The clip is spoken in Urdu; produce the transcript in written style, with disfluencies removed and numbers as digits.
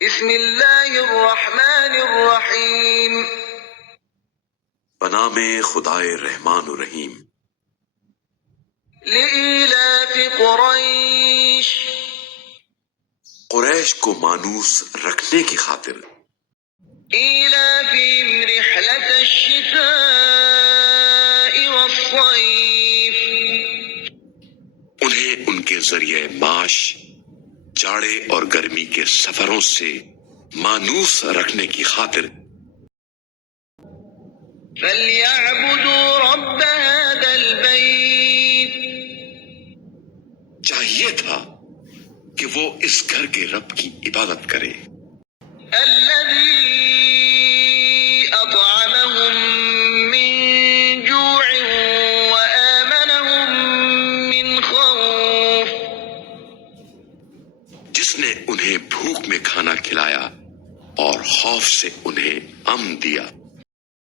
بسم اللہ الرحمن الرحیم بنام خدائے رحمان و رحیم۔ لإیلاف قریش قریش کو مانوس رکھنے کی خاطر، ایلافہم رحلۃ الشتاء والصیف انہیں ان کے ذریعے معاش جاڑے اور گرمی کے سفروں سے مانوس رکھنے کی خاطر فلیعبدوا رب هذا البیت چاہیے تھا کہ وہ اس گھر کے رب کی عبادت کرے، الذي اطعمهم من جوع وآمنهم من خوف جس نے انہیں بھوک میں کھانا کھلایا اور خوف سے انہیں امن دیا۔